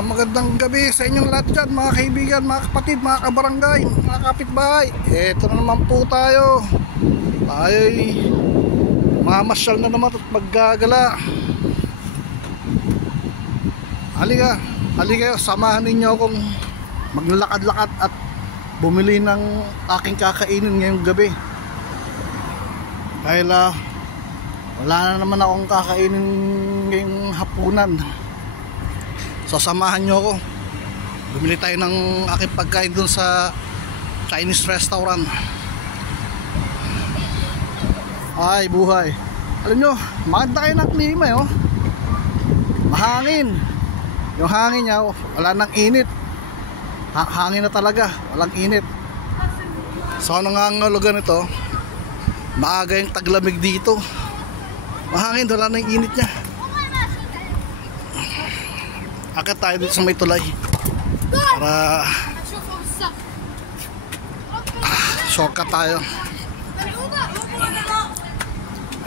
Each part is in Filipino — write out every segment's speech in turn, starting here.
Magandang gabi sa inyong lahat dyan, mga kaibigan, mga kapatid, mga kabarangay, mga kapitbahay. Eto na naman po tayo. Tayo'y mamasyal na naman at maggagala. Halika, samahan ninyo akong maglakad-lakad at bumili ng aking kakainin ngayong gabi. Dahil wala na naman akong kakainin ngayong hapunan. Sasamahan nyo ako. Bumili tayo ng aking pagkain dun sa Chinese restaurant. Ay buhay. Alam nyo, maganda kayo ng klima oh. Mahangin. Yung hangin niya wala nang init. Hangin na talaga, walang init. So ano nga ang lugar nito? Maaga yung taglamig dito. Mahangin, wala nang init niya. Akit tayo dito sa may tulay para shortcut tayo.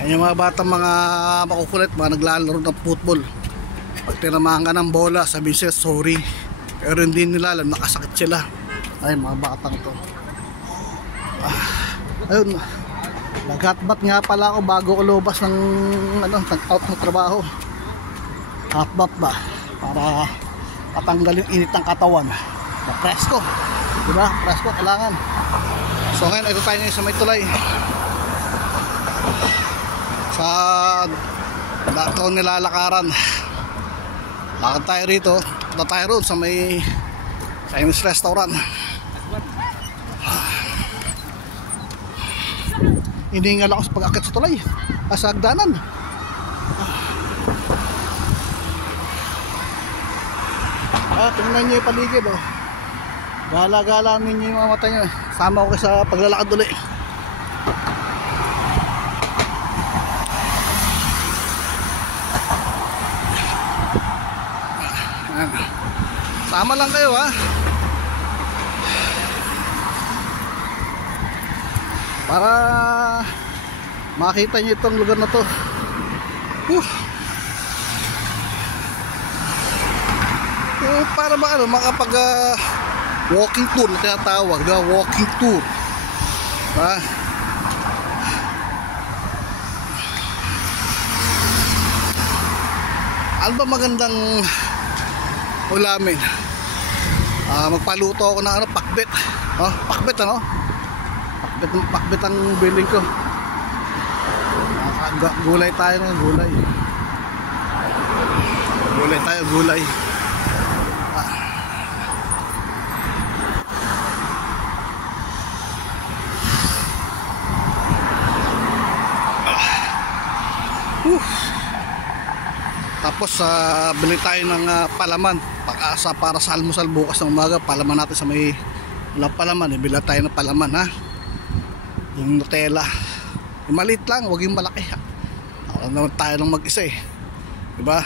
Ayun yung mga batang mga makukulit, mga naglalaro ng football. Pag tinamahan ka ng bola, sabihin siya sorry, pero hindi nila alam, nakasakit sila. Ay mga batang to. Ayun, naghatbat nga pala ako bago ko lumabas ng out ng trabaho. Hatbat ba? Para patanggal yung init ng katawan na presko, diba? Presko kailangan. So ngayon ito tayo sa may tulay sa dato nilalakaran. Lakad tayo rito, punta tayo roon sa may Chinese restaurant. Hiningal ako sa pag-akit sa tulay, sa hagdanan. Tingnan nyo yung paligid oh. Gala-gala ninyo yung mga mata nyo. Sama ko sa paglalakad ulit. Sama lang kayo ha. Para makita nyo itong lugar na to. Para ba makapag walking tour na tinatawag, walking tour. Ano ba magandang ulamin? Magpaluto ako ng pakbet. Pakbet pakbet ang billing ko. Gulay tayo ng gulay. Gulay. Tapos bili tayo ng palaman para sa almusal bukas ng umaga. Palaman natin sa may palaman. Bili tayo ng palaman ha. Yung Nutella. Yung maliit lang, huwag yung malaki ha. Ako naman tayo lang mag-isa eh. Diba?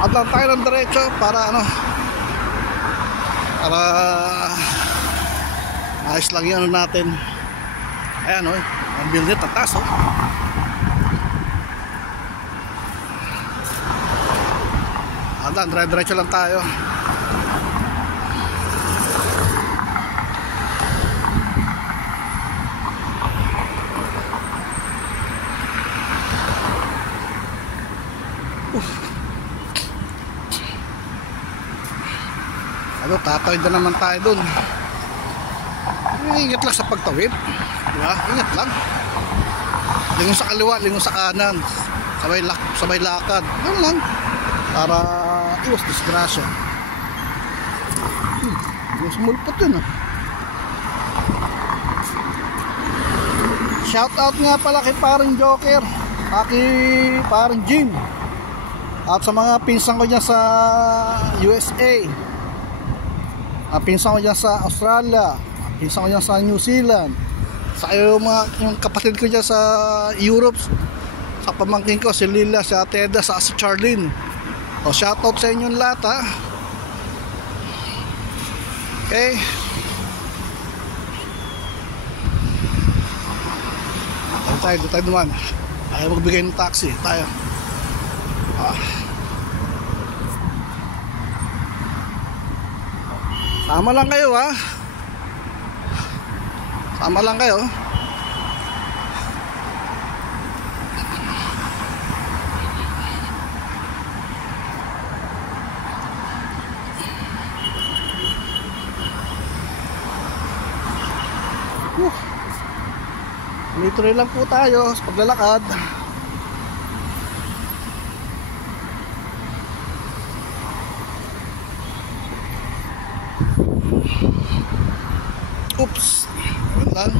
Lakad lang tayo ng diretso para para ayos lang yan natin. Ayan ang building tatas Lakad lang, diretso lang tayo. Tatawid na naman tayo dun. Ingat lang sa pagtawid, diba? Ingat lang. Lingon sa kaliwa, lingon sa kanan, sabay lakad. Yan lang para iwas disgrasya. Sumulpot yun Shout out nga pala kay parang Joker, parang Jim, at sa mga pinsan ko dyan sa USA, pinsan ko dyan sa Australia, pinsan ko dyan sa New Zealand, sa yung kapatid ko dyan sa Europe, sa pamangkin ko si Lila, si Ateda, sa si Charlene, O, shoutout sa inyong lahat ha. Okay. Doon tayo naman. Ayaw magbigay ng taxi. Tayo. Sama lang kayo ha. Sama lang kayo. Tuloy lang po tayo sa paglalakad. Oops. Ayun lang.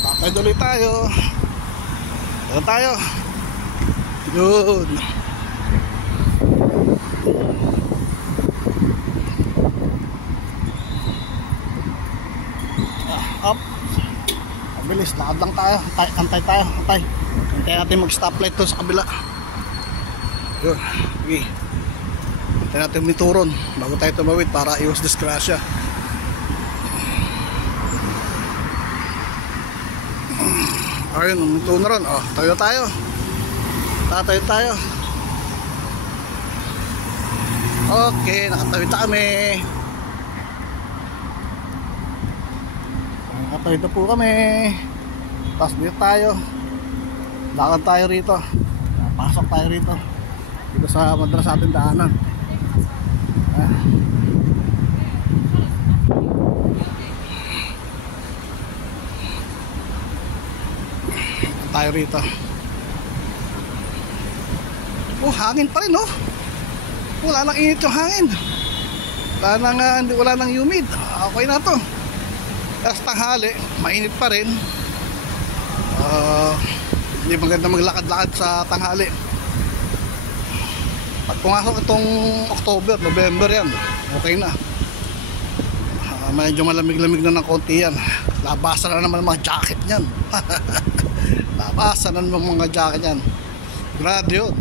Tatay tuloy tayo. Ayun tayo. Yun. Up. Mabilis, lakad lang tayo. Antay tayo, antay. Antay natin mag-stoplight to sa kabila. Yun, okay. Antay natin mituron bago tayo tumawid para iwas disgrasya. Ayun, mituron na ron. Oh, tayo. Tatayo tayo. Okay, nakatawid na kami. Nakatawid na po kami. Tapos dito tayo. Lakad tayo rito. Pasok tayo rito. Dito sa madalas ating daanan. Tayo rito. Oh, hangin pa rin oh. Wala nang init yung hangin. Wala nang humid. Okay na to. Tapos tanghali, mainit pa rin. Hindi maganda maglakad-lakad sa tanghali. Pag pumasok itong October, November yan, okay na. Medyo malamig-lamig na ng konti yan. Labasan na naman ang mga jacket yan. Labasan na naman mga jacket yan. Grado yun.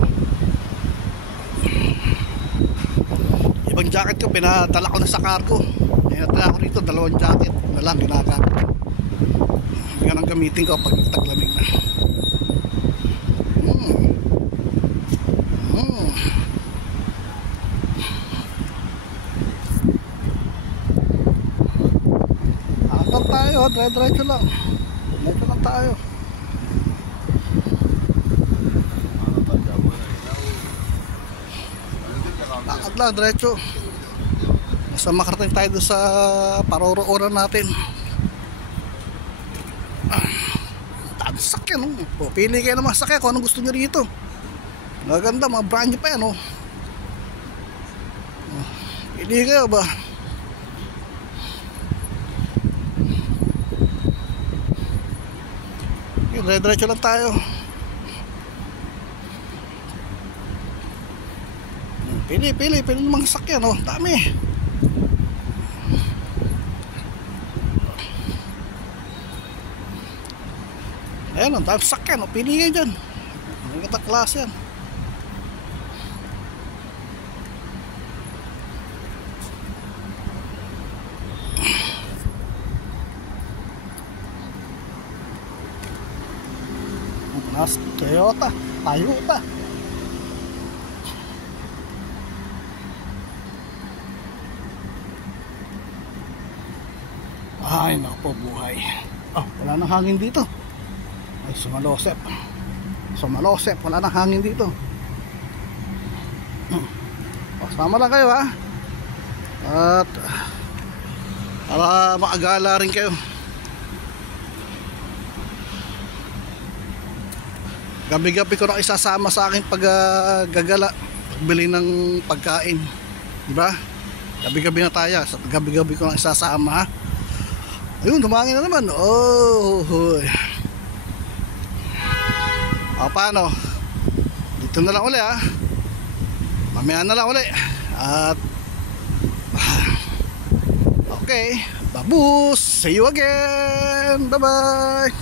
Ibang jacket ko, pinadala ko na sa cargo. Pinadala ko rito, 2 jacket na lang ginagamit. Yan ang gamitin ko pag taglamig na. Akot tayo, diretso lang. Diretso lang tayo. Lakad lang, diretso. Basta makarating tayo doon sa parorooran natin. Dami sakyan oh. Pili kayo ng mga sakyan kung anong gusto nyo rito. Maganda, mga brand new pa yan oh. Pili kayo ba? Diretso lang tayo. Pili ng mga sakyan oh. Dami. Ayan, ang dami sakyan o, pili kayo dyan. Ang ganda klase yan. Toyota. Ay, naku po, buhay. Oh, wala nang hangin dito. Ay, sumalosep, wala nang hangin dito. O, sama lang kayo ha. At para maagala rin kayo. Gabi-gabi ko na isasama sa akin pag gagala, pagbili ng pagkain, diba? Gabi-gabi na tayo, gabi-gabi ko na isasama ha. Ayun, tumangin na naman. Oh, paano? Dito na lang uli ha. Mamaya na lang uli. At okay, Babus! See you again! Bye-bye!